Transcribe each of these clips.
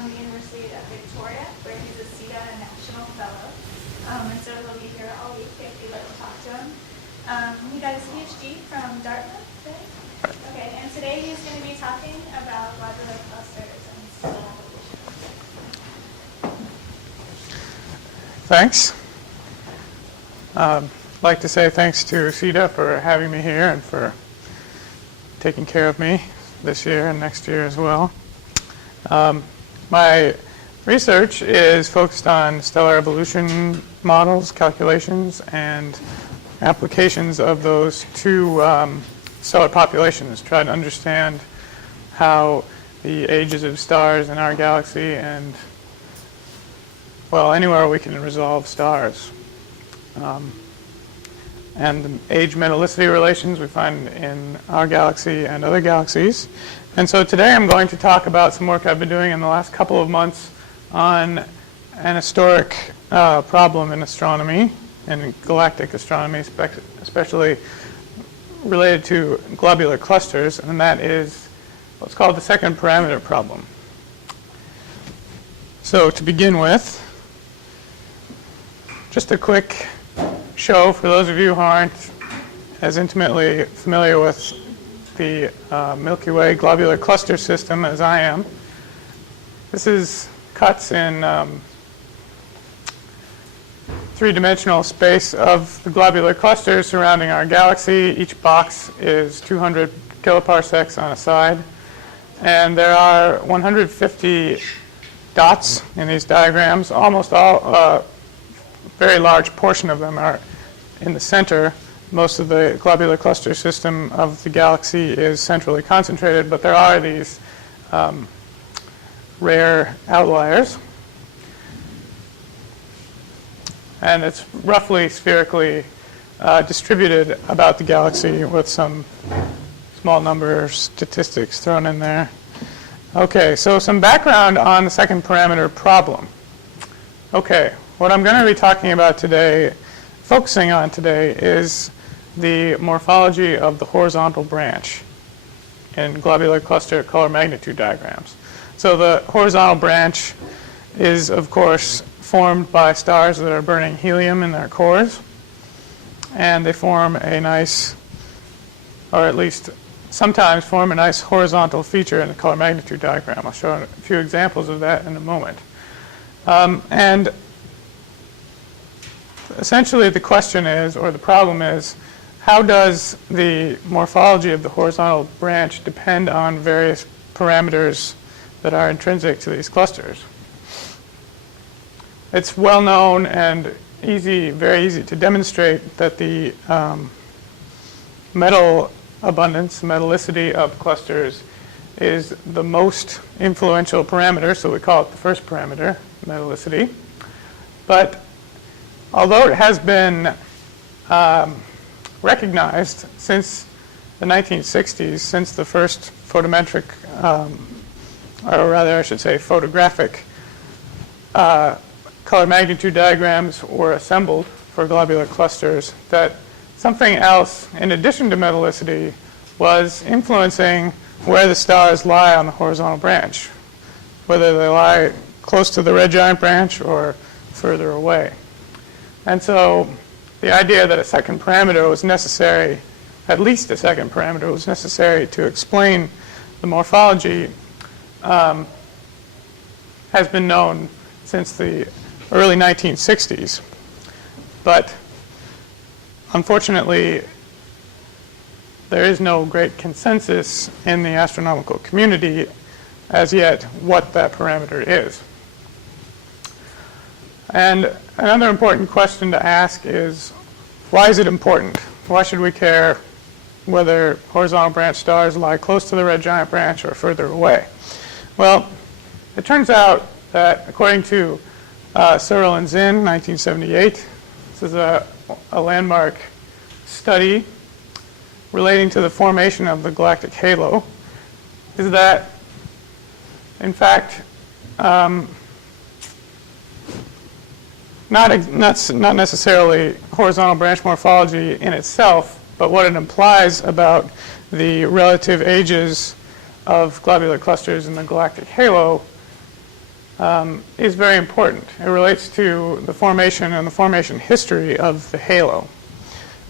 from the University of Victoria, where he's a CITA National Fellow. And so he'll be here all week if you'd like to talk to him. He got his PhD from Dartmouth, right? Okay, and today he's going to be talking about globular clusters and stellar evolution. Thanks. I'd like to say thanks to CITA for having me here and for taking care of me this year and next year as well. My research is focused on stellar evolution models, calculations, and applications of those two stellar populations. Try to understand how the ages of stars in our galaxy and, well, anywhere we can resolve stars. And the age metallicity relations we find in our galaxy and other galaxies. And so today I'm going to talk about some work I've been doing in the last couple of months on an historic problem in astronomy, in galactic astronomy, especially related to globular clusters, and that is what's called the second parameter problem. So to begin with, just a quick show for those of you who aren't as intimately familiar with the Milky Way globular cluster system as I am. This is cuts in three-dimensional space of the globular clusters surrounding our galaxy. Each box is 200 kiloparsecs on a side. And there are 150 dots in these diagrams. Almost all, a very large portion of them are in the center. Most of the globular cluster system of the galaxy is centrally concentrated, but there are these rare outliers. And it's roughly spherically distributed about the galaxy with some small number of statistics thrown in there. Okay, so some background on the second parameter problem. Okay, what I'm going to be talking about today, focusing on today, is the morphology of the horizontal branch in globular cluster color magnitude diagrams. So the horizontal branch is, of course, formed by stars that are burning helium in their cores, and they form a nice, or at least sometimes form a nice horizontal feature in the color magnitude diagram. I'll show a few examples of that in a moment. And essentially the question is, or the problem is, how does the morphology of the horizontal branch depend on various parameters that are intrinsic to these clusters? It's well known and easy, very easy to demonstrate that the metal abundance, metallicity of clusters is the most influential parameter, so we call it the first parameter, metallicity. But although it has been recognized since the 1960s, since the first photometric, or rather I should say photographic color magnitude diagrams were assembled for globular clusters, that something else in addition to metallicity was influencing where the stars lie on the horizontal branch, whether they lie close to the red giant branch or further away. And so the idea that a second parameter was necessary, at least a second parameter was necessary to explain the morphology, has been known since the early 1960s. But unfortunately, there is no great consensus in the astronomical community as yet what that parameter is. And another important question to ask is, why is it important? Why should we care whether horizontal branch stars lie close to the red giant branch or further away? Well, it turns out that according to Searle and Zinn, 1978, this is a landmark study relating to the formation of the galactic halo, is that, in fact, not necessarily horizontal branch morphology in itself, but what it implies about the relative ages of globular clusters in the galactic halo is very important. It relates to the formation and the formation history of the halo.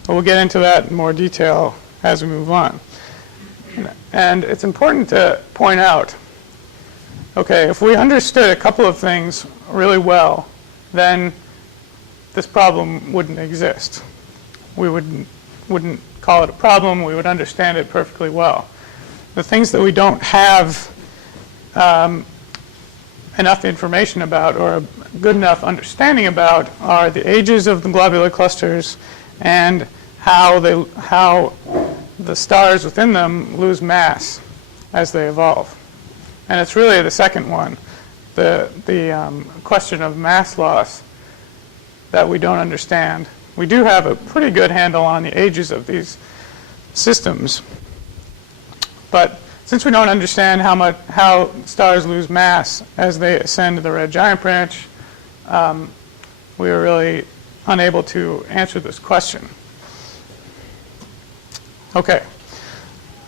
But we'll get into that in more detail as we move on. And it's important to point out, okay, if we understood a couple of things really well, then this problem wouldn't exist. We wouldn't call it a problem. We would understand it perfectly well. The things that we don't have enough information about or a good enough understanding about are the ages of the globular clusters and how the stars within them lose mass as they evolve. And it's really the second one, the question of mass loss, that we don't understand. We do have a pretty good handle on the ages of these systems, but since we don't understand how stars lose mass as they ascend the red giant branch, we are really unable to answer this question. Okay,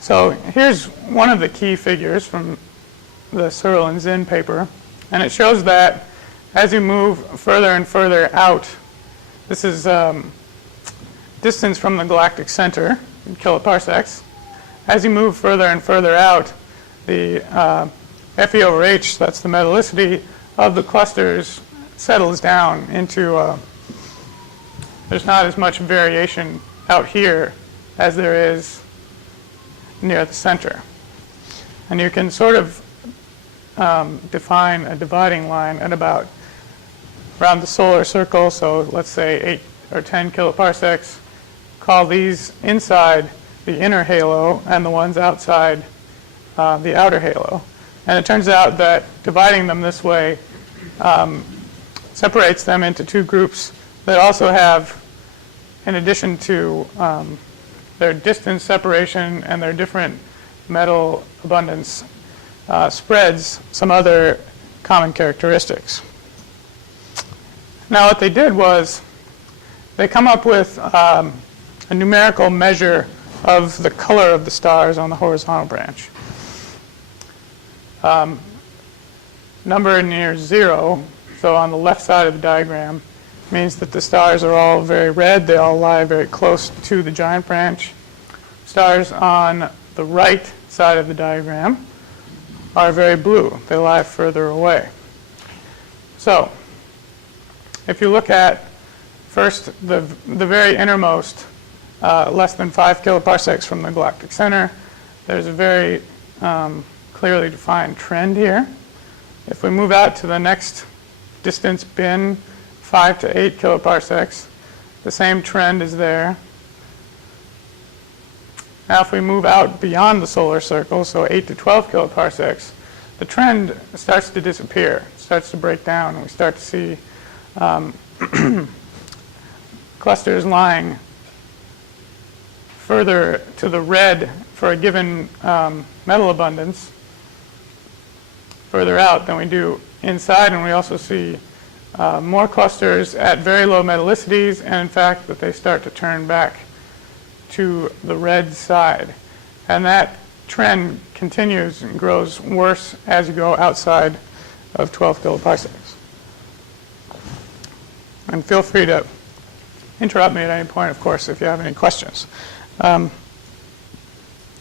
so here's one of the key figures from the Searle and Zinn paper, and it shows that as you move further and further out, this is distance from the galactic center in kiloparsecs. As you move further and further out, the Fe over H, that's the metallicity of the clusters, settles down into, there's not as much variation out here as there is near the center. And you can sort of define a dividing line at about around the solar circle, so let's say 8 or 10 kiloparsecs. Call these inside the inner halo and the ones outside the outer halo. And it turns out that dividing them this way separates them into two groups that also have, in addition to their distance separation and their different metal abundance spreads, some other common characteristics. Now what they did was they come up with a numerical measure of the color of the stars on the horizontal branch. Number near 0, so on the left side of the diagram, means that the stars are all very red. They all lie very close to the giant branch. Stars on the right side of the diagram are very blue. They lie further away. So if you look at first the very innermost, less than 5 kiloparsecs from the galactic center, there's a very clearly defined trend here. If we move out to the next distance bin, 5 to 8 kiloparsecs, the same trend is there. Now if we move out beyond the solar circle, so 8 to 12 kiloparsecs, the trend starts to disappear, starts to break down, and we start to see clusters lying further to the red for a given metal abundance further out than we do inside, and we also see more clusters at very low metallicities, and in fact that they start to turn back to the red side. And that trend continues and grows worse as you go outside of 12 kiloparsecs. And feel free to interrupt me at any point, of course, if you have any questions. All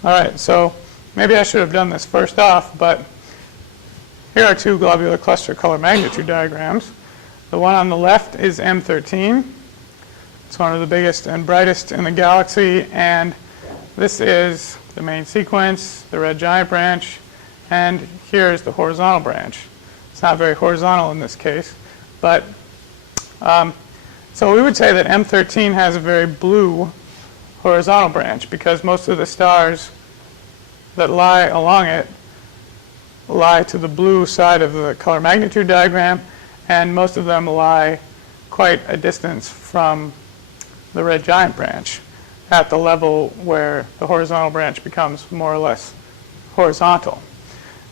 right, so maybe I should have done this first off, but here are two globular cluster color magnitude diagrams. The one on the left is M13. It's one of the biggest and brightest in the galaxy, and this is the main sequence, the red giant branch, and here is the horizontal branch. It's not very horizontal in this case, but so we would say that M13 has a very blue horizontal branch because most of the stars that lie along it lie to the blue side of the color magnitude diagram, and most of them lie quite a distance from the red giant branch at the level where the horizontal branch becomes more or less horizontal.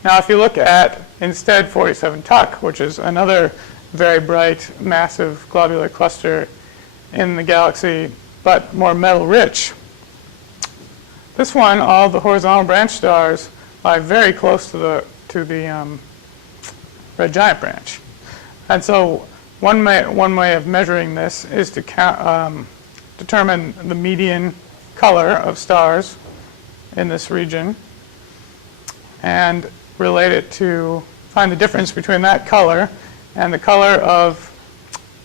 Now if you look at instead 47 Tuc, which is another very bright, massive globular cluster in the galaxy, but more metal rich, this one, all the horizontal branch stars lie very close to the red giant branch. And so one way of measuring this is to determine the median color of stars in this region and relate it to find the difference between that color and the color of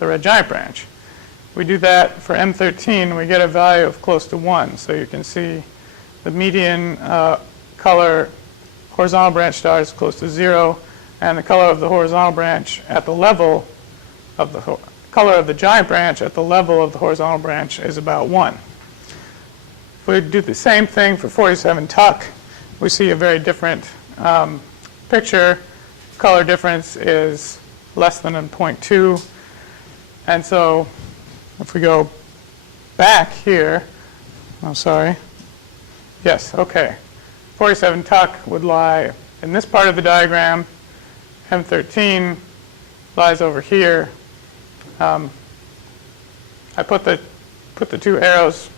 the red giant branch. We do that for M13, we get a value of close to 1. So you can see the median color horizontal branch star is close to 0, and the color of the horizontal branch at the level of the color of the giant branch at the level of the horizontal branch is about 1. If we do the same thing for 47 Tuck, we see a very different picture. Color difference is less than 0.2. And so if we go back here, I'm sorry. Yes, okay. 47 Tuck would lie in this part of the diagram. M13 lies over here. I put the two arrows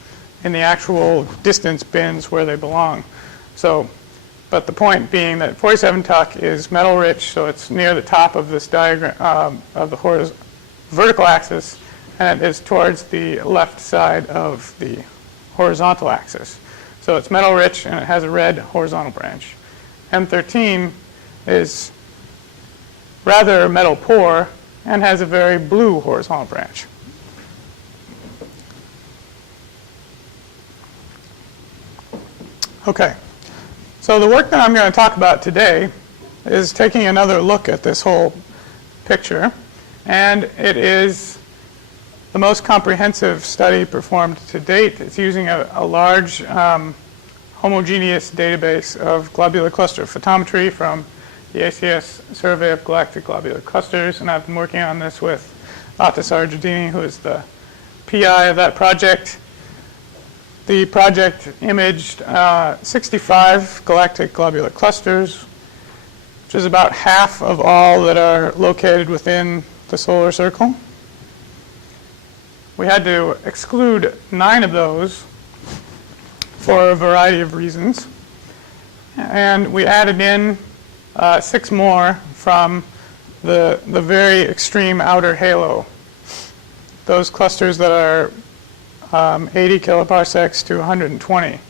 in the actual distance bins where they belong. So, but the point being that 47 Tuck is metal rich, so it's near the top of this diagram of the vertical axis, and it is towards the left side of the horizontal axis. So it's metal rich and it has a red horizontal branch. M13 is rather metal poor and has a very blue horizontal branch. Okay, so the work that I'm going to talk about today is taking another look at this whole picture, and it is the most comprehensive study performed to date. It's using a large homogeneous database of globular cluster photometry from the ACS Survey of Galactic Globular Clusters, and I've been working on this with Otto Sargentini, who is the PI of that project. The project imaged 65 galactic globular clusters, which is about half of all that are located within the solar circle. We had to exclude 9 of those for a variety of reasons. And we added in 6 more from the very extreme outer halo, those clusters that are 80 kiloparsecs to 120,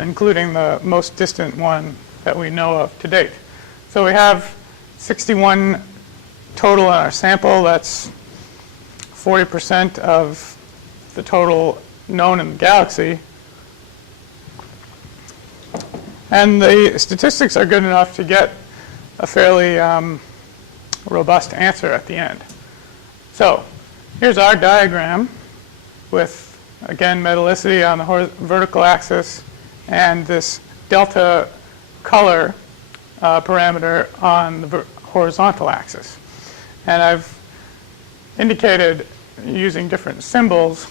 including the most distant one that we know of to date. So we have 61 total in our sample. That's 40% of the total known in the galaxy. And the statistics are good enough to get a fairly robust answer at the end. So here's our diagram with, again, metallicity on the vertical axis and this delta color parameter on the horizontal axis. And I've indicated using different symbols.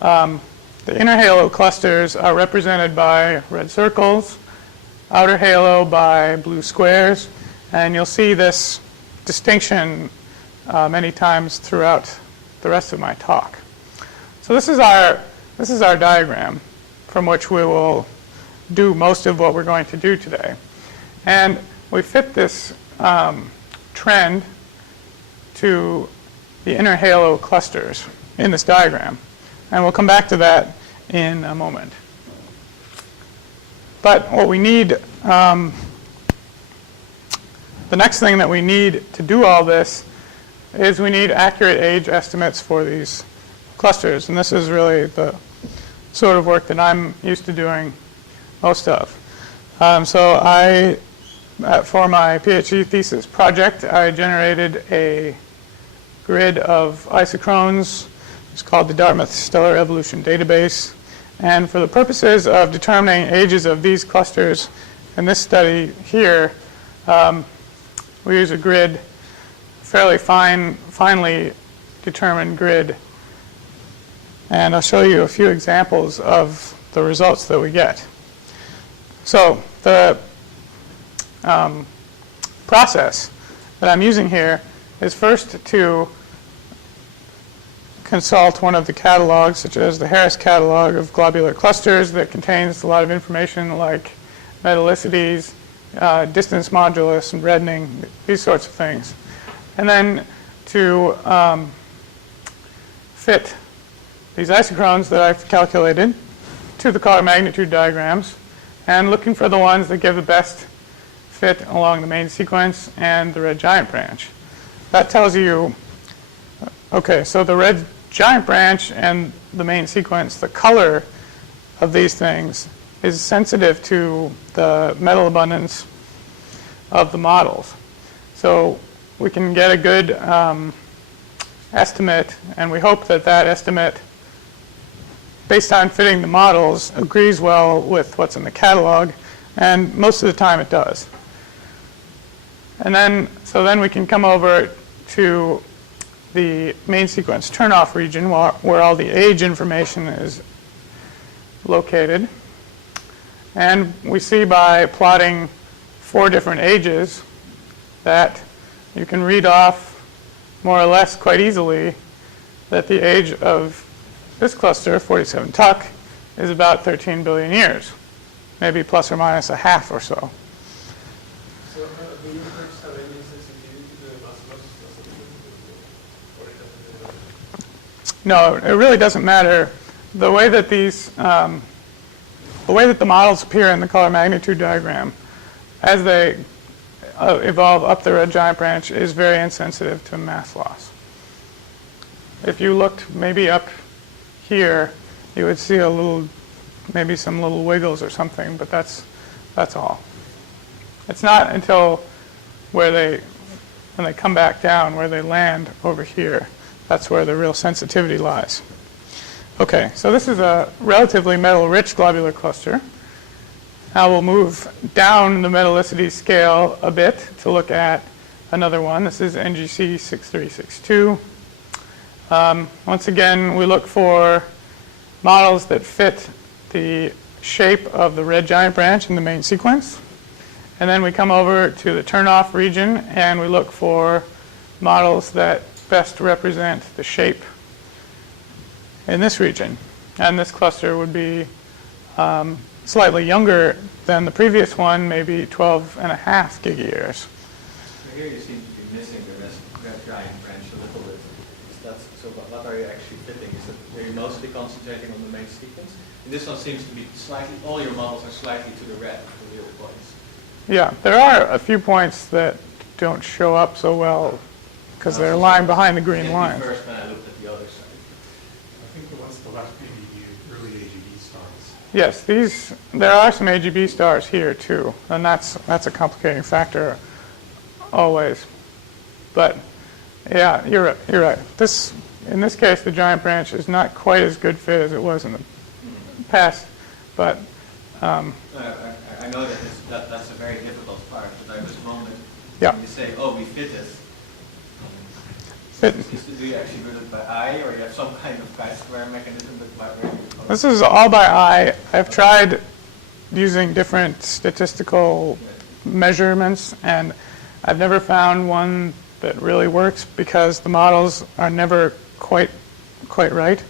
The inner halo clusters are represented by red circles, outer halo by blue squares, and you'll see this distinction many times throughout the rest of my talk. So this is our diagram from which we will do most of what we're going to do today. And we fit this trend to the inner halo clusters in this diagram. And we'll come back to that in a moment. But what we need, the next thing that we need to do all this is we need accurate age estimates for these clusters. And this is really the sort of work that I'm used to doing most of. So for my PhD thesis project, I generated a grid of isochrones. It's called the Dartmouth Stellar Evolution Database. And for the purposes of determining ages of these clusters in this study here, we use a grid, fairly finely determined grid. And I'll show you a few examples of the results that we get. So the process that I'm using here is first to consult one of the catalogs, such as the Harris catalog of globular clusters, that contains a lot of information like metallicities distance modulus and reddening, these sorts of things. And then to fit these isochrones that I've calculated to the color magnitude diagrams, and looking for the ones that give the best fit along the main sequence and the red giant branch. That tells you, okay, so the red giant branch and the main sequence, the color of these things is sensitive to the metal abundance of the models. So we can get a good estimate, and we hope that that estimate, based on fitting the models, agrees well with what's in the catalog, and most of the time it does. And then, so then we can come over to the main sequence turnoff region where all the age information is located. And we see by plotting 4 different ages that you can read off more or less quite easily that the age of this cluster, 47 Tuc, is about 13 billion years, maybe plus or minus a half or so. So do you first have any sensitivity to the mass loss? Or it doesn't matter? No, it really doesn't matter. The way that these, the way that the models appear in the color magnitude diagram, as they evolve up the red giant branch, is very insensitive to mass loss. If you looked maybe up here, you would see a little, maybe some little wiggles or something, but that's all. It's not until when they come back down, where they land over here, that's where the real sensitivity lies. Okay, so this is a relatively metal-rich globular cluster. Now we'll move down the metallicity scale a bit to look at another one. This is NGC 6362. Once again, we look for models that fit the shape of the red giant branch in the main sequence. And then we come over to the turnoff region and we look for models that best represent the shape in this region. And this cluster would be slightly younger than the previous one, maybe 12.5 gigayears. So here you seem to be missing the red giant branch a little bit. So what are you actually fitting? Are you mostly concentrating on the main sequence? And this one seems to be slightly, all your models are slightly to the red, the real points. Yeah, there are a few points that don't show up so well because they're lying behind the green line. First when I looked at the other side. I think the ones to the left may be early AGB stars. Yes, there are some AGB stars here too, and that's a complicating factor always. But yeah, you're right. In this case, the giant branch is not quite as good fit as it was in the past, but I know that's a very difficult part, but I was wondering, yeah. when you say, oh, we fit it, do you actually do it by eye, or you have some kind of chi-square mechanism that might work? This is all by eye. I've tried using different statistical measurements, and I've never found one that really works because the models are never quite right,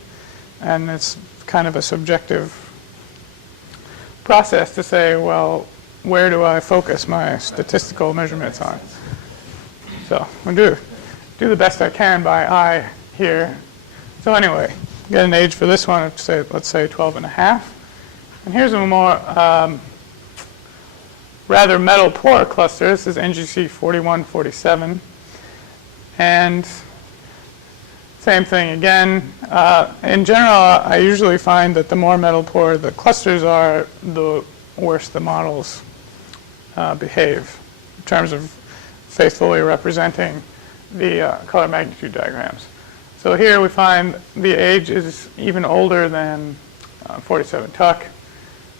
and it's kind of a subjective process to say, well, where do I focus my statistical measurements on? So I'll do the best I can by eye here. So anyway, get an age for this one of let's say 12.5. And here's a more rather metal poor cluster. This is NGC 4147. And same thing again. In general, I usually find that the more metal poor the clusters are, the worse the models behave in terms of faithfully representing the color magnitude diagrams. So here we find the age is even older than 47 Tuc,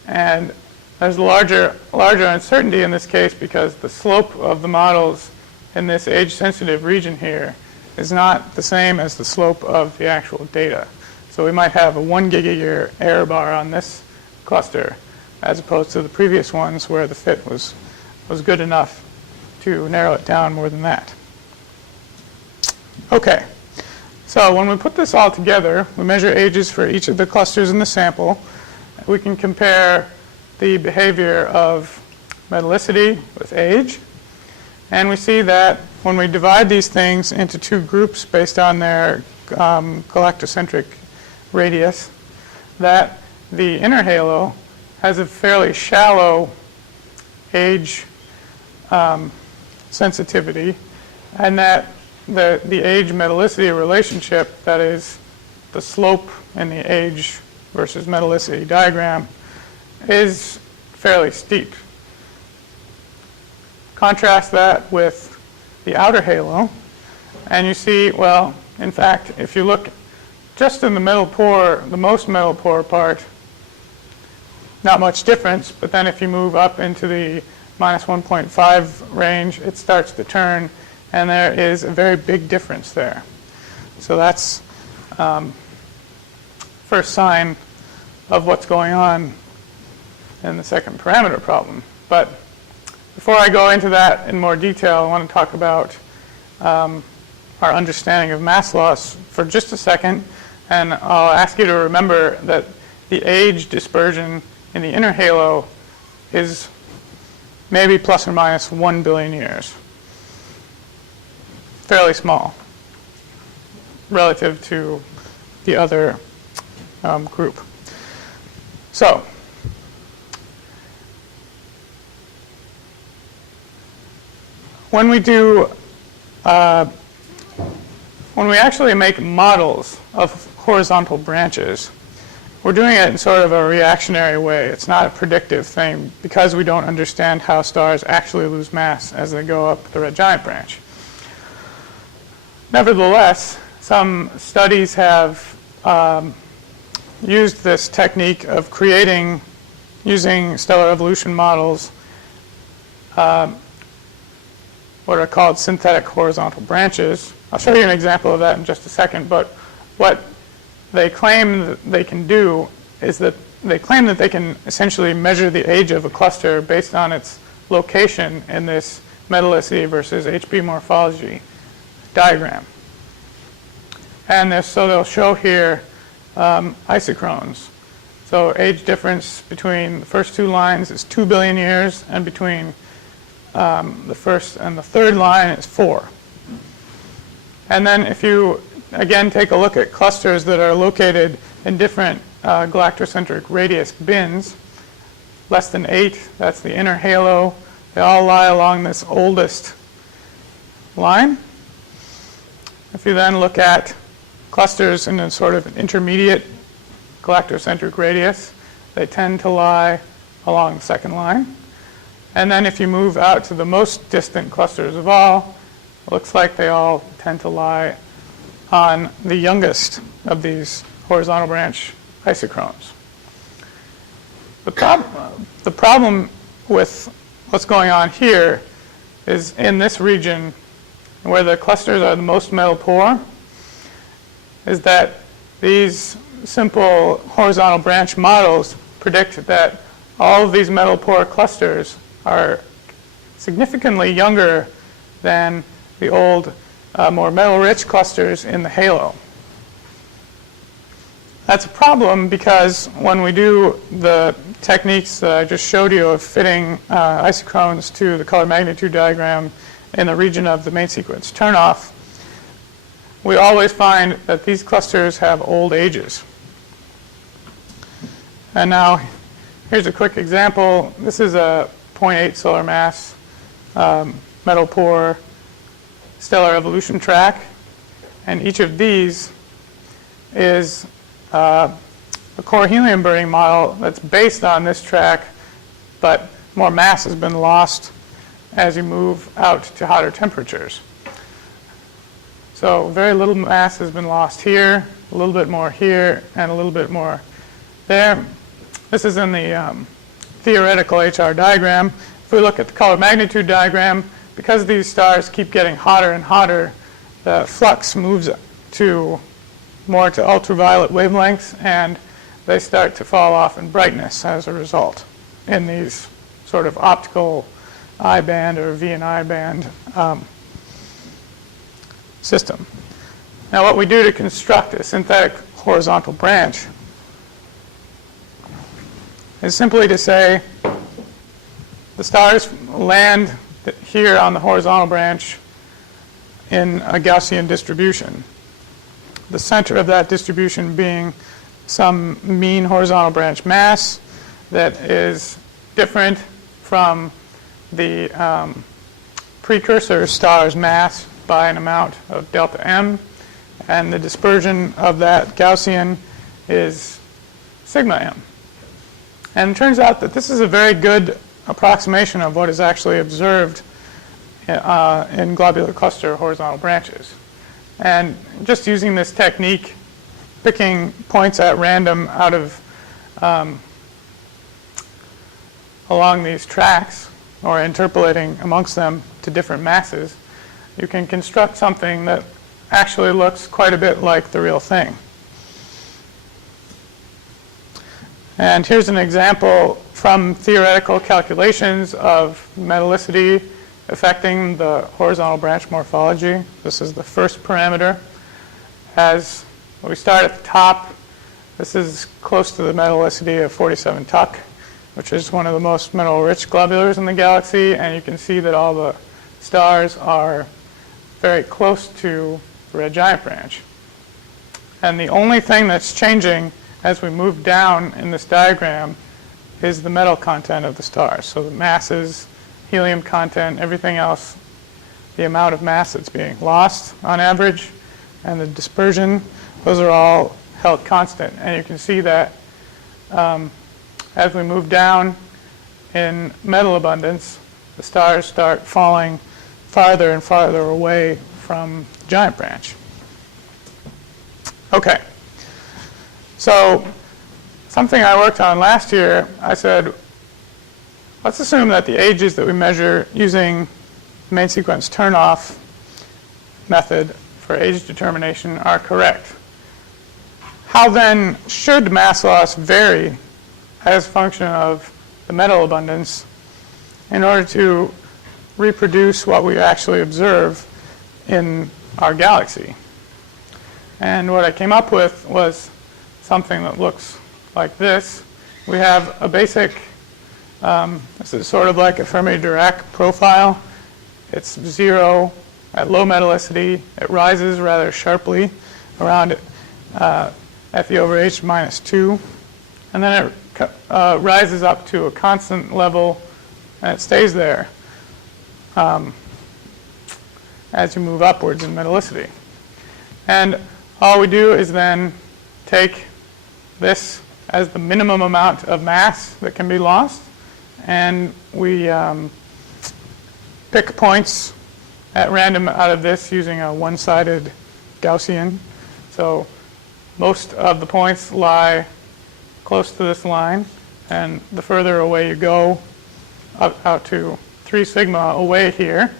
and there's larger uncertainty in this case because the slope of the models in this age-sensitive region here is not the same as the slope of the actual data. So we might have a 1 gigayear error bar on this cluster as opposed to the previous ones where the fit was good enough to narrow it down more than that. Okay, so when we put this all together, we measure ages for each of the clusters in the sample. We can compare the behavior of metallicity with age. And we see that when we divide these things into two groups based on their galactocentric radius, that the inner halo has a fairly shallow age sensitivity, and that the age metallicity relationship, that is the slope in the age versus metallicity diagram, is fairly steep. Contrast that with the outer halo, and you see, well, in fact, if you look just in the metal pore, the most metal pore part, not much difference, but then if you move up into the minus 1.5 range, it starts to turn, and there is a very big difference there. So that's first sign of what's going on in the second parameter problem. But before I go into that in more detail, I want to talk about our understanding of mass loss for just a second, and I'll ask you to remember that the age dispersion in the inner halo is maybe plus or minus 1 billion years. Fairly small relative to the other group. So, when we actually make models of horizontal branches, we're doing it in sort of a reactionary way. It's not a predictive thing because we don't understand how stars actually lose mass as they go up the red giant branch. Nevertheless, some studies have used this technique of creating, using stellar evolution models, what are called synthetic horizontal branches. I'll show you an example of that in just a second, but what they claim that they can do is that they claim that they can essentially measure the age of a cluster based on its location in this metallicity versus HB morphology diagram. And so they'll show here isochrones. So age difference between the first two lines is 2 billion years, and between the first and the third line is 4. And then if you again take a look at clusters that are located in different galactocentric radius bins, less than 8, that's the inner halo. They all lie along this oldest line. If you then look at clusters in a sort of intermediate galactocentric radius, they tend to lie along the second line. And then if you move out to the most distant clusters of all, it looks like they all tend to lie on the youngest of these horizontal branch isochrones. The problem with what's going on here is in this region where the clusters are the most metal poor, is that these simple horizontal branch models predict that all of these metal poor clusters are significantly younger than the old, more metal-rich clusters in the halo. That's a problem because when we do the techniques that I just showed you of fitting isochrones to the color magnitude diagram in the region of the main sequence turnoff, we always find that these clusters have old ages. And now, here's a quick example. This is a 0.8 solar mass metal poor stellar evolution track, and each of these is a core helium burning model that's based on this track, but more mass has been lost as you move out to hotter temperatures. So very little mass has been lost here, a little bit more here, and a little bit more there. This is in the theoretical HR diagram. If we look at the color magnitude diagram, because these stars keep getting hotter and hotter, the flux moves more to ultraviolet wavelengths, and they start to fall off in brightness as a result in these sort of optical I band or V and I band system. Now what we do to construct a synthetic horizontal branch is simply to say the stars land here on the horizontal branch in a Gaussian distribution. The center of that distribution being some mean horizontal branch mass that is different from the precursor star's mass by an amount of delta m, and the dispersion of that Gaussian is sigma m. And it turns out that this is a very good approximation of what is actually observed in globular cluster horizontal branches. And just using this technique, picking points at random out of along these tracks, or interpolating amongst them to different masses, you can construct something that actually looks quite a bit like the real thing. And here's an example from theoretical calculations of metallicity affecting the horizontal branch morphology. This is the first parameter. As we start at the top, this is close to the metallicity of 47 Tuc, which is one of the most mineral-rich globulars in the galaxy, and you can see that all the stars are very close to the red giant branch. And the only thing that's changing as we move down in this diagram is the metal content of the stars. So the masses, helium content, everything else, the amount of mass that's being lost on average, and the dispersion, those are all held constant. And you can see that as we move down in metal abundance, the stars start falling farther and farther away from the giant branch. Okay. So something I worked on last year, I said, let's assume that the ages that we measure using the main sequence turnoff method for age determination are correct. How then should mass loss vary as a function of the metal abundance in order to reproduce what we actually observe in our galaxy? And what I came up with was something that looks like this. We have a basic, this is sort of like a Fermi-Dirac profile. It's 0 at low metallicity. It rises rather sharply around Fe over H minus 2. And then it rises up to a constant level, and it stays there as you move upwards in metallicity. And all we do is then take this as the minimum amount of mass that can be lost, and we pick points at random out of this using a one-sided Gaussian. So most of the points lie close to this line, and the further away you go, out to 3 sigma away here,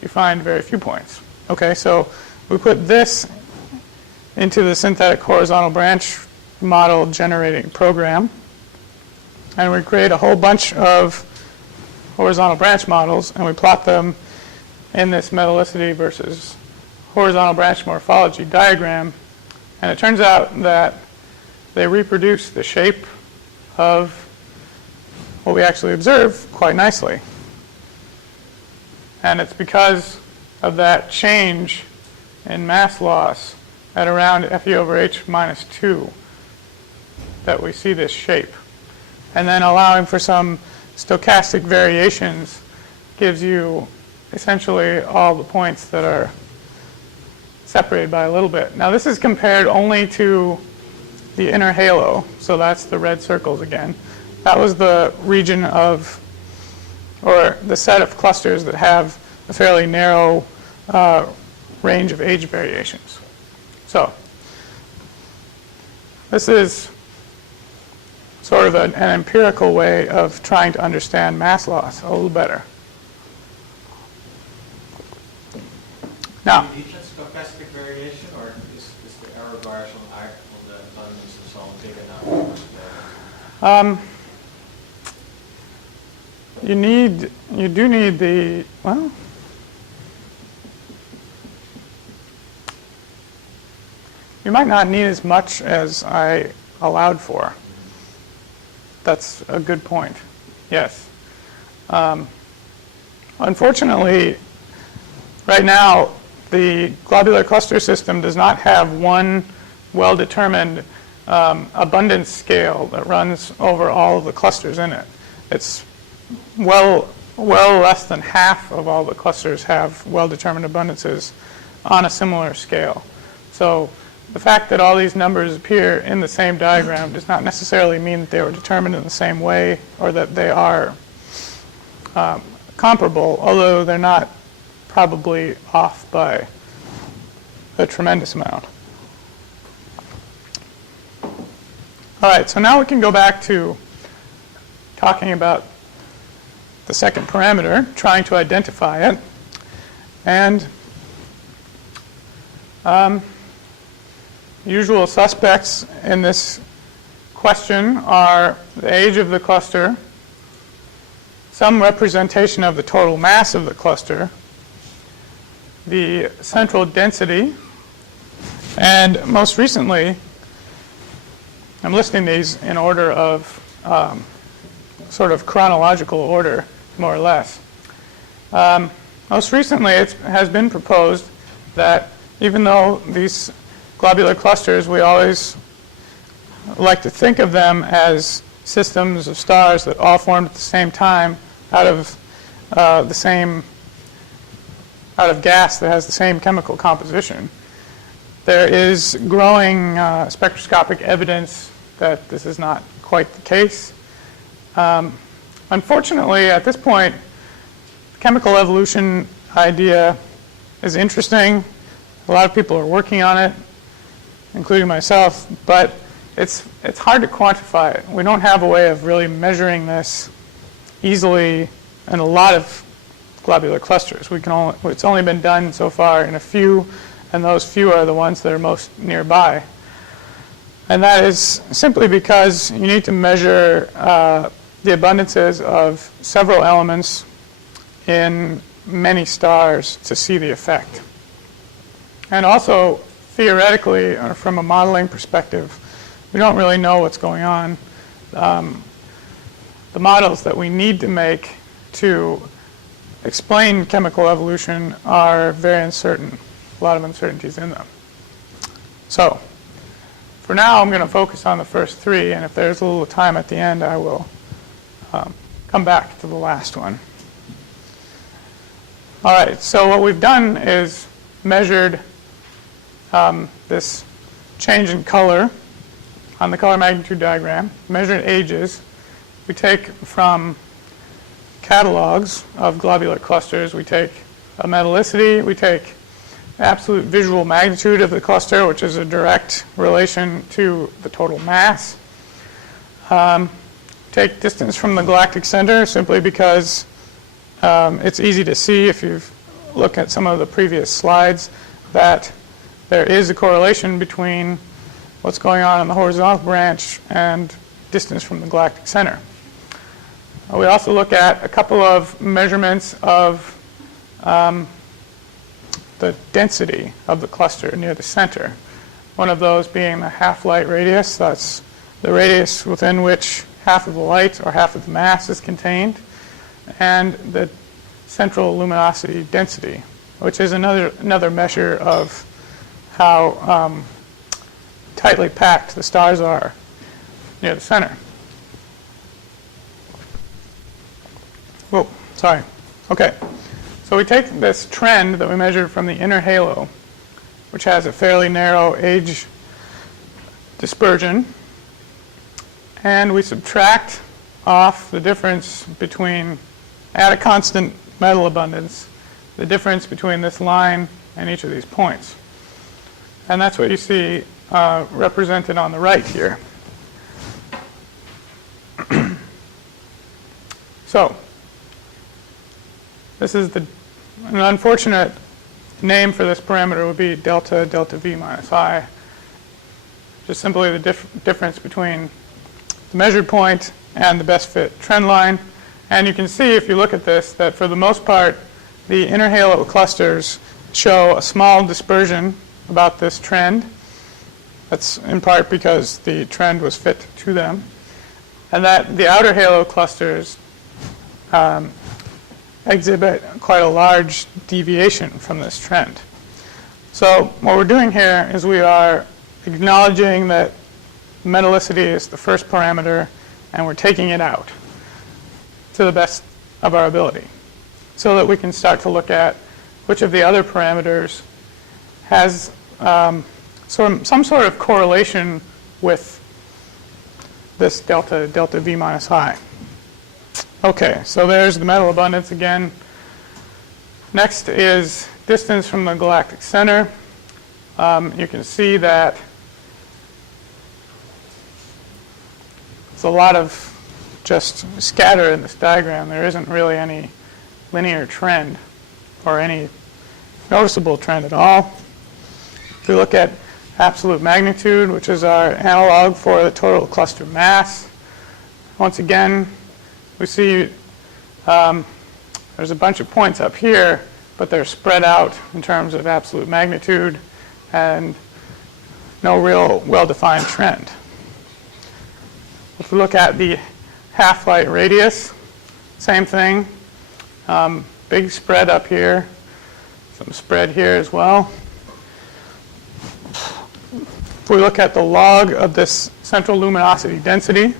you find very few points. Okay, so we put this into the synthetic horizontal branch model generating program, and we create a whole bunch of horizontal branch models, and we plot them in this metallicity versus horizontal branch morphology diagram. And it turns out that they reproduce the shape of what we actually observe quite nicely. And it's because of that change in mass loss at around Fe over H minus 2 that we see this shape. And then allowing for some stochastic variations gives you essentially all the points that are separated by a little bit. Now this is compared only to the inner halo, so that's the red circles again. That was the region of, or the set of clusters that have a fairly narrow range of age variations. So this is sort of an empirical way of trying to understand mass loss a little better. Now, Do you teach stochastic variation, or is the error bars on the abundance and so on big enough? you do need the, well, you might not need as much as I allowed for. That's a good point. Yes. Unfortunately, right now, the globular cluster system does not have one well-determined abundance scale that runs over all of the clusters in it. It's well less than half of all the clusters have well-determined abundances on a similar scale. So the fact that all these numbers appear in the same diagram does not necessarily mean that they were determined in the same way or that they are comparable, although they're not probably off by a tremendous amount. All right, so now we can go back to talking about the second parameter, trying to identify it. And usual suspects in this question are the age of the cluster, some representation of the total mass of the cluster, the central density, and most recently, I'm listing these in order of sort of chronological order, more or less. Most recently, it has been proposed that even though these globular clusters, we always like to think of them as systems of stars that all formed at the same time out of gas that has the same chemical composition. There is growing spectroscopic evidence that this is not quite the case. Unfortunately, at this point, the chemical evolution idea is interesting. A lot of people are working on it, including myself, but it's hard to quantify it. We don't have a way of really measuring this easily in a lot of globular clusters. It's only been done so far in a few, and those few are the ones that are most nearby. And that is simply because you need to measure the abundances of several elements in many stars to see the effect. And also, theoretically, or from a modeling perspective, we don't really know what's going on. The models that we need to make to explain chemical evolution are very uncertain, a lot of uncertainties in them. So, for now, I'm going to focus on the first three, and if there's a little time at the end, I will come back to the last one. All right, so what we've done is measured this change in color on the color magnitude diagram, measured ages. We take from catalogs of globular clusters, we take a metallicity, we take absolute visual magnitude of the cluster, which is a direct relation to the total mass. Take distance from the galactic center simply because it's easy to see if you look at some of the previous slides that there is a correlation between what's going on in the horizontal branch and distance from the galactic center. We also look at a couple of measurements of the density of the cluster near the center. One of those being the half-light radius. That's the radius within which half of the light or half of the mass is contained, and the central luminosity density, which is another measure of how tightly packed the stars are near the center. Whoa, sorry. Okay, so we take this trend that we measured from the inner halo, which has a fairly narrow age dispersion, and we subtract off the difference between, at a constant metal abundance, the difference between this line and each of these points. And that's what you see represented on the right here. So, this is an unfortunate name for this parameter would be delta V minus I. Just simply the difference between the measured point and the best fit trend line. And you can see if you look at this that for the most part the inner halo clusters show a small dispersion about this trend. That's in part because the trend was fit to them. And that the outer halo clusters exhibit quite a large deviation from this trend. So what we're doing here is we are acknowledging that metallicity is the first parameter, and we're taking it out to the best of our ability so that we can start to look at which of the other parameters has some sort of correlation with this delta V minus I. Okay, so there's the metal abundance again. Next is distance from the galactic center. You can see that there's a lot of just scatter in this diagram. There isn't really any linear trend or any noticeable trend at all. If we look at absolute magnitude, which is our analog for the total cluster mass, once again, we see there's a bunch of points up here, but they're spread out in terms of absolute magnitude and no real well-defined trend. If we look at the half-light radius, same thing. Big spread up here, some spread here as well. If we look at the log of this central luminosity density,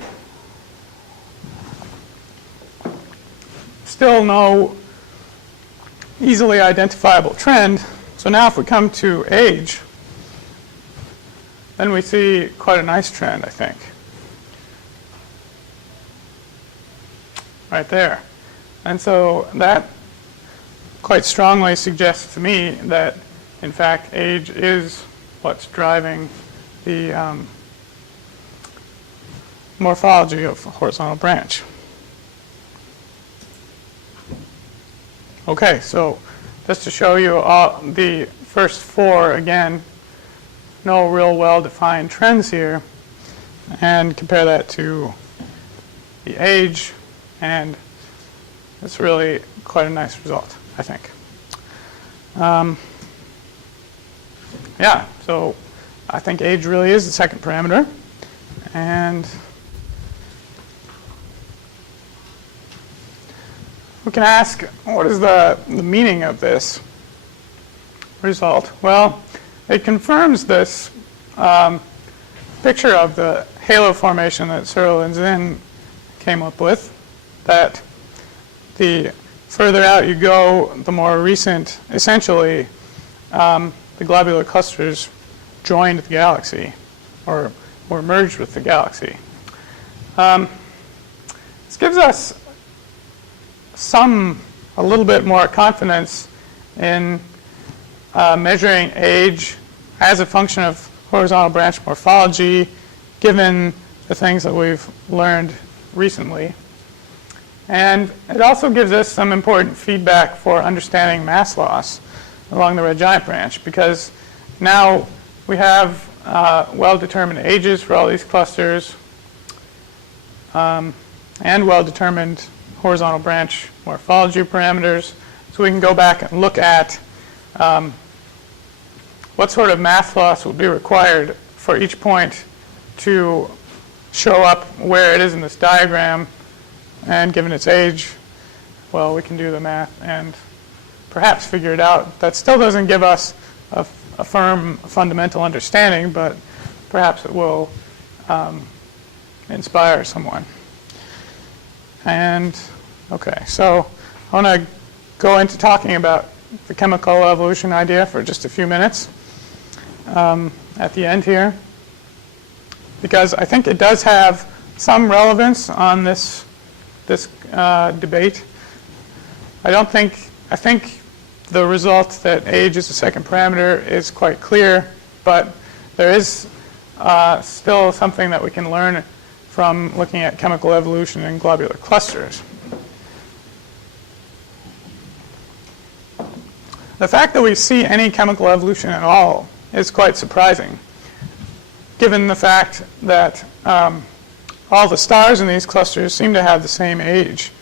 still no easily identifiable trend. So now if we come to age, then we see quite a nice trend, I think. Right there. And so that quite strongly suggests to me that, in fact, age is what's driving the morphology of a horizontal branch. Okay, so just to show you all the first four again, no real well-defined trends here, and compare that to the age, and it's really quite a nice result, I think. Yeah, so I think age really is the second parameter, and we can ask, what is the meaning of this result? Well, it confirms this picture of the halo formation that Searle and Zinn came up with, that the further out you go, the more recent, essentially, the globular clusters joined the galaxy or merged with the galaxy. This gives us a little bit more confidence in measuring age as a function of horizontal branch morphology, given the things that we've learned recently. And it also gives us some important feedback for understanding mass loss along the red giant branch, because now we have well-determined ages for all these clusters and well-determined horizontal branch morphology parameters. So we can go back and look at what sort of mass loss would be required for each point to show up where it is in this diagram, and given its age, well, we can do the math and perhaps figure it out. That still doesn't give us a firm fundamental understanding, but perhaps it will inspire someone. And okay, so I want to go into talking about the chemical evolution idea for just a few minutes at the end here, because I think it does have some relevance on this debate. I think the result that age is the second parameter is quite clear, but there is still something that we can learn from looking at chemical evolution in globular clusters. The fact that we see any chemical evolution at all is quite surprising, given the fact that all the stars in these clusters seem to have the same age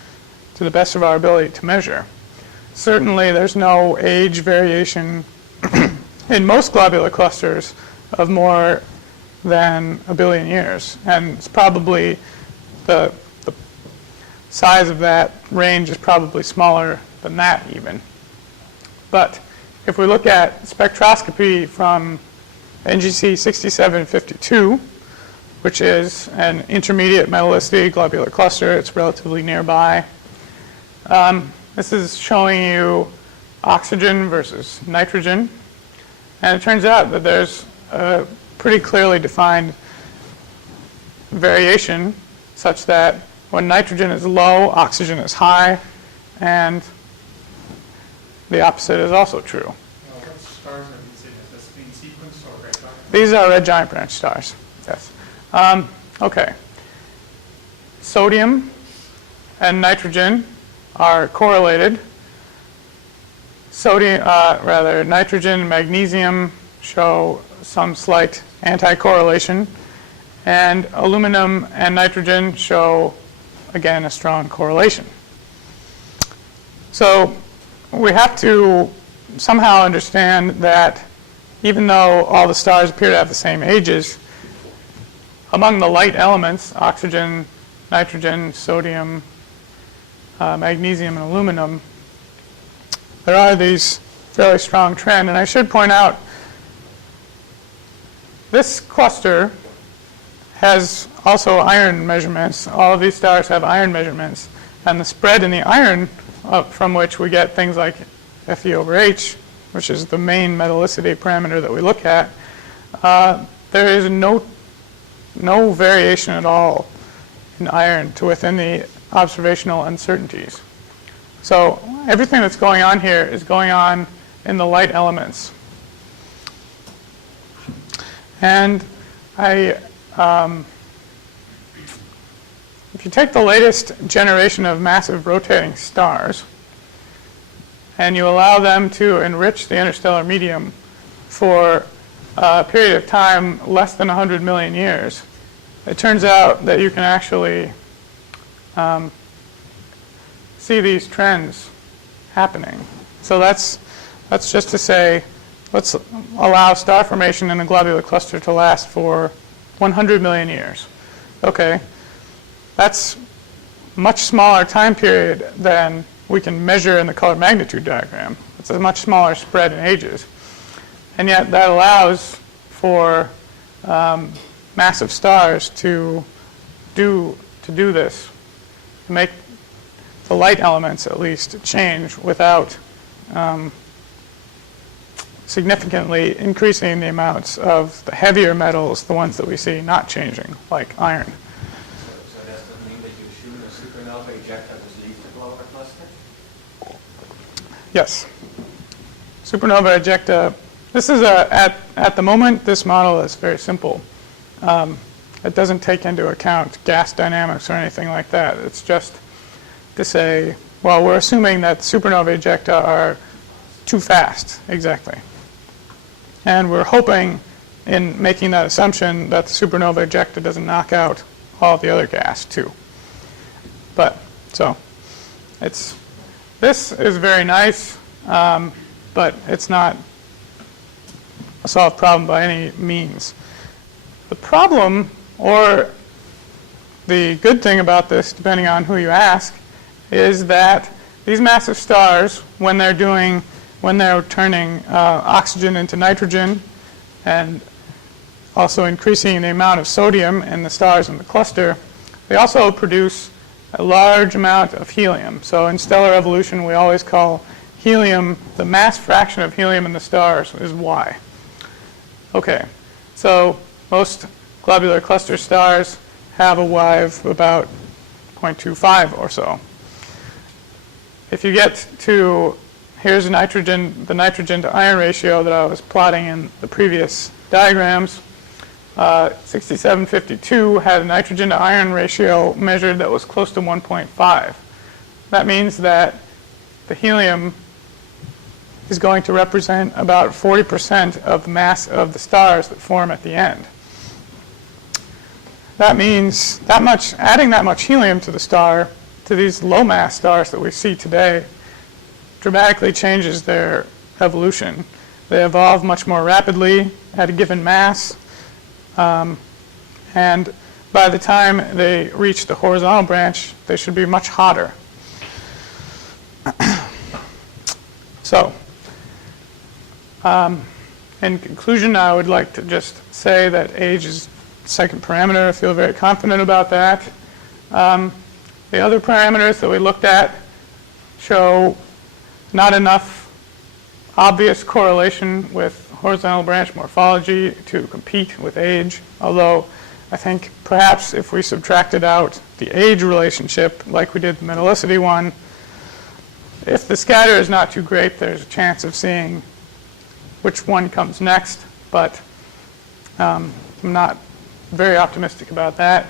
to the best of our ability to measure. Certainly, there's no age variation in most globular clusters of more than 1 billion years. And it's probably the size of that range is probably smaller than that even. But if we look at spectroscopy from NGC 6752, which is an intermediate metallicity globular cluster, it's relatively nearby. This is showing you oxygen versus nitrogen. And it turns out that there's a pretty clearly defined variation such that when nitrogen is low, oxygen is high, and the opposite is also true. What stars are these in? Is this being sequenced or red giant? These are red giant branch stars, yes. Okay. Sodium and nitrogen are correlated. Nitrogen and magnesium show some slight anti-correlation, and aluminum and nitrogen show, again, a strong correlation. So we have to somehow understand that even though all the stars appear to have the same ages, among the light elements, oxygen, nitrogen, sodium, magnesium, and aluminum, there are these fairly strong trends. And I should point out, this cluster has also iron measurements. All of these stars have iron measurements. And the spread in the iron, from which we get things like Fe/H, which is the main metallicity parameter that we look at, there is no variation at all in iron to within the observational uncertainties. So everything that's going on here is going on in the light elements. And if you take the latest generation of massive rotating stars and you allow them to enrich the interstellar medium for a period of time less than 100 million years, it turns out that you can actually see these trends happening. So that's just to say, let's allow star formation in a globular cluster to last for 100 million years. Okay, that's much smaller time period than we can measure in the color magnitude diagram. It's a much smaller spread in ages. And yet that allows for massive stars to do this, to make the light elements at least change without significantly increasing the amounts of the heavier metals, the ones that we see not changing, like iron. So does that mean that you assume a supernova ejecta will leave the globular cluster? Yes. Supernova ejecta. This is at the moment, this model is very simple. It doesn't take into account gas dynamics or anything like that. It's just to say, well, we're assuming that supernova ejecta are too fast, exactly. And we're hoping in making that assumption that the supernova ejecta doesn't knock out all the other gas too. But, so, this is very nice, but it's not a solved problem by any means. The problem, or the good thing about this, depending on who you ask, is that these massive stars, when they're turning oxygen into nitrogen and also increasing the amount of sodium in the stars in the cluster, they also produce a large amount of helium. So in stellar evolution, we always call helium, the mass fraction of helium in the stars is Y. Okay, so most globular cluster stars have a Y of about 0.25 or so. If you get to, here's the nitrogen to iron ratio that I was plotting in the previous diagrams. 6752 had a nitrogen to iron ratio measured that was close to 1.5. That means that the helium is going to represent about 40% of the mass of the stars that form at the end. That means adding that much helium to the star, to these low mass stars that we see today, dramatically changes their evolution. They evolve much more rapidly at a given mass, and by the time they reach the horizontal branch, they should be much hotter. So, in conclusion, I would like to just say that age is the second parameter. I feel very confident about that. The other parameters that we looked at show not enough obvious correlation with horizontal branch morphology to compete with age, although I think perhaps if we subtracted out the age relationship, like we did the metallicity one, if the scatter is not too great, there's a chance of seeing which one comes next, but I'm not very optimistic about that.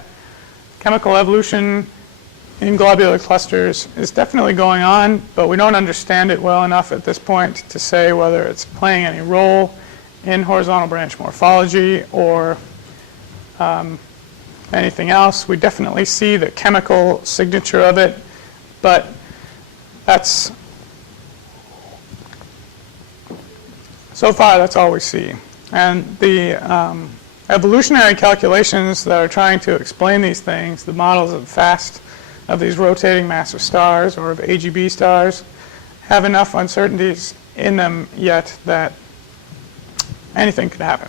Chemical evolution in globular clusters is definitely going on, but we don't understand it well enough at this point to say whether it's playing any role in horizontal branch morphology or anything else. We definitely see the chemical signature of it, but so far that's all we see. And the evolutionary calculations that are trying to explain these things, the models of these rotating massive stars or of AGB stars, have enough uncertainties in them yet that anything could happen.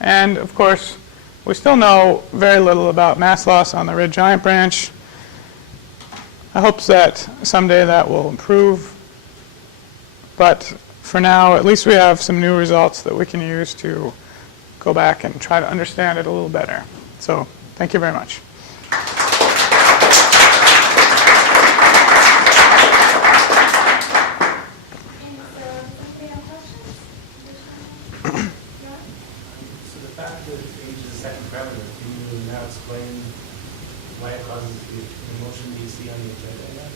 And of course, we still know very little about mass loss on the red giant branch. I hope that someday that will improve. But for now, at least we have some new results that we can use to go back and try to understand it a little better. So thank you very much. So the fact that age is the second parameter, can you now explain why it causes the motion you see on the agenda again?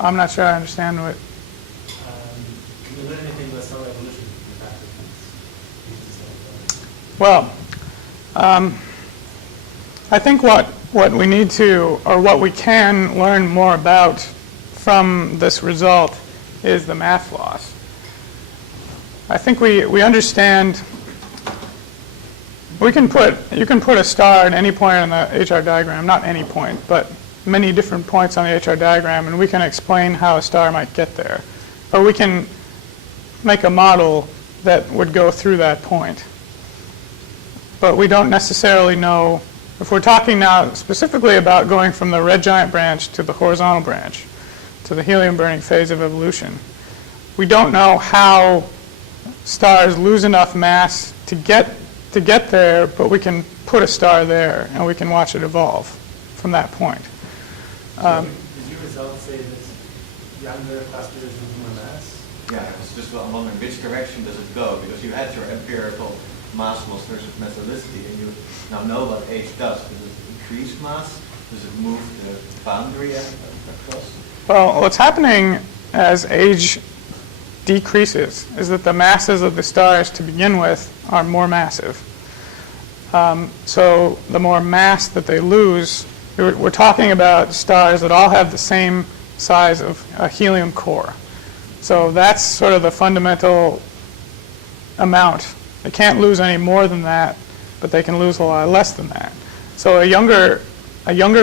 I'm not sure I understand what. Can you learn anything about cell evolution from the fact that age is the second parameter? Well, I think what we need to, or what we can learn more about from this result is the mass loss. I think we understand, you can put a star at any point on the HR diagram, not any point, but many different points on the HR diagram, and we can explain how a star might get there. Or we can make a model that would go through that point. But we don't necessarily know, if we're talking now specifically about going from the red giant branch to the horizontal branch, to the helium burning phase of evolution, we don't know how stars lose enough mass to get there, but we can put a star there and we can watch it evolve from that point. Did your results say that younger clusters lose more mass? Yeah, I was just wondering which direction does it go? Because you had your empirical mass loss versus metallicity, and you now know what age does. Does it increase mass? Does it move the boundary across? Well, what's happening as age decreases is that the masses of the stars to begin with are more massive. So the more mass that they lose, we're talking about stars that all have the same size of a helium core. So that's sort of the fundamental amount. They can't lose any more than that, but they can lose a lot less than that. So a younger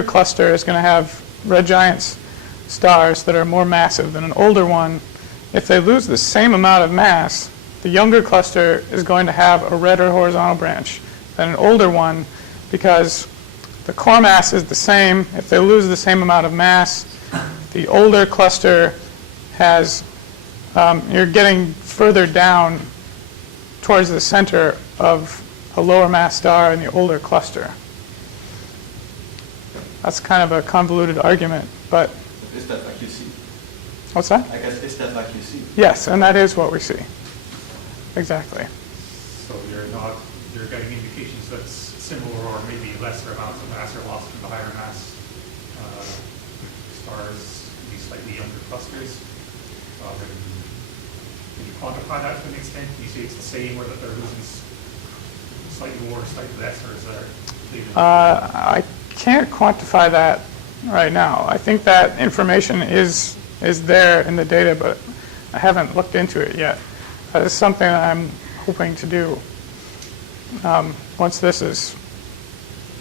cluster is going to have red giant stars that are more massive than an older one. If they lose the same amount of mass, the younger cluster is going to have a redder horizontal branch than an older one because the core mass is the same. If they lose the same amount of mass, the older cluster has, you're getting further down towards the center of a lower mass star in the older cluster. That's kind of a convoluted argument, but... Is that what you see? What's that? I guess, is that what you see? Yes, and that is what we see. Exactly. So you're getting indications that's similar or maybe lesser amounts of mass are lost from the higher mass stars, these slightly younger clusters. Can you quantify that to an extent? Can you say it's the same or that they're losing slightly more, slightly less, or is there? I can't quantify that right now. I think that information is there in the data, but I haven't looked into it yet. It's something that I'm hoping to do once this is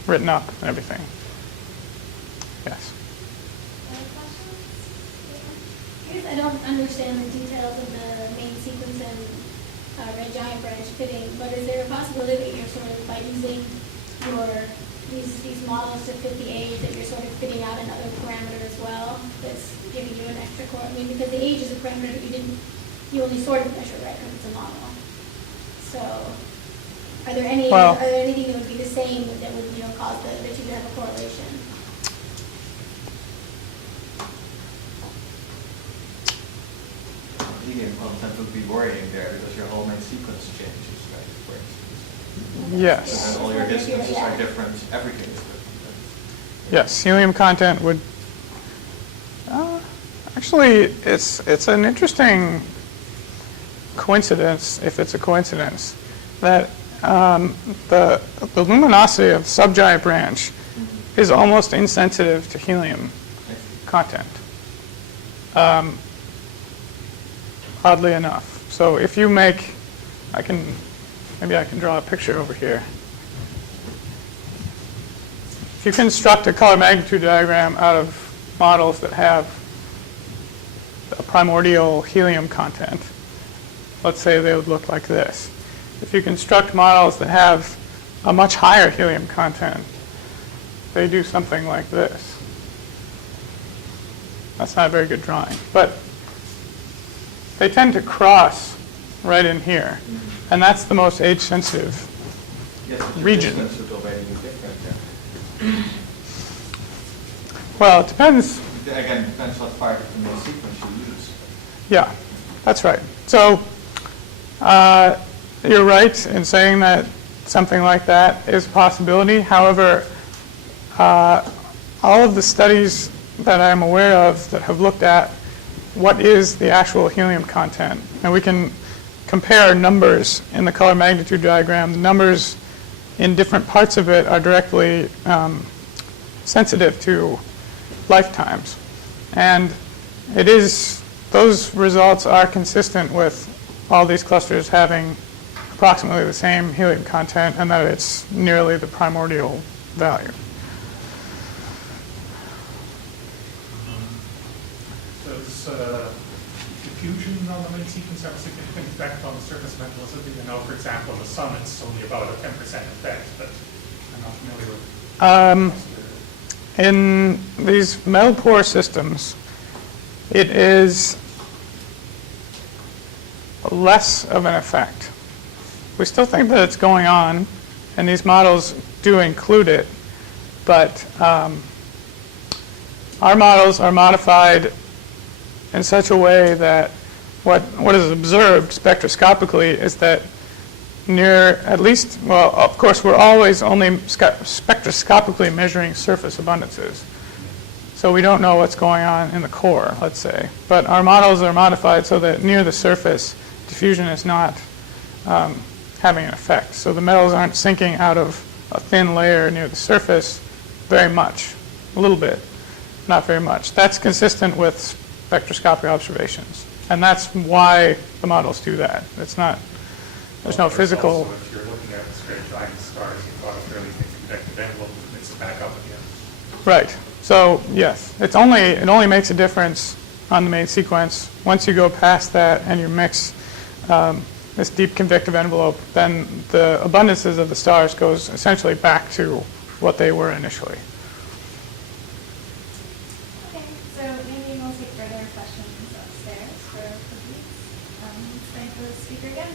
written up and everything. Yes. Any questions? I don't understand the details of the main sequence and red giant branch fitting, but is there a possibility that you're sort of, by using these models to fit the age, that you're sort of fitting out another parameter as well that's giving you an extra core? I mean, because the age is a parameter that you only sort of measure, right, because it's a model. So are there anything that would be the same that would, cause that you would have a correlation? Helium content would be worrying there because your whole main sequence changes, right? For instance. Yes. And all your distances are different, everything is different. Yes, helium content would. Actually, it's an interesting coincidence, if it's a coincidence, that the luminosity of subgiant branch is almost insensitive to helium content. Oddly enough. So if you make, maybe I can draw a picture over here. If you construct a color magnitude diagram out of models that have a primordial helium content, let's say they would look like this. If you construct models that have a much higher helium content, they do something like this. That's not a very good drawing, but they tend to cross right in here, and that's the most age-sensitive region. Yes, would already be different, yeah. Well, it depends. Again, it depends what part of the main sequence you use. Yeah, that's right. So you're right in saying that something like that is a possibility. However, all of the studies that I'm aware of that have looked at what is the actual helium content, and we can compare numbers in the color magnitude diagram. The numbers in different parts of it are directly sensitive to lifetimes. And those results are consistent with all these clusters having approximately the same helium content, and that it's nearly the primordial value. Does diffusion on the main sequence have a significant effect on the surface metallicity? For example, the sun, it's only about a 10% effect, but I'm not familiar with in these metal pore systems, it is less of an effect. We still think that it's going on, and these models do include it, but our models are modified in such a way that what is observed spectroscopically is that of course, we're always only spectroscopically measuring surface abundances. So we don't know what's going on in the core, let's say. But our models are modified so that near the surface, diffusion is not having an effect. So the metals aren't sinking out of a thin layer near the surface very much, a little bit, not very much. That's consistent with spectroscopic observations. And that's why the models do that. There's no physical. Also, if you're looking at straight giant stars, you've got a fairly thick convective envelope that mix it back up again. Right. So yes, it only makes a difference on the main sequence. Once you go past that and you mix this deep convective envelope, then the abundances of the stars goes essentially back to what they were initially. Okay, so maybe we'll take further questions upstairs for cookies. Thank the speaker again.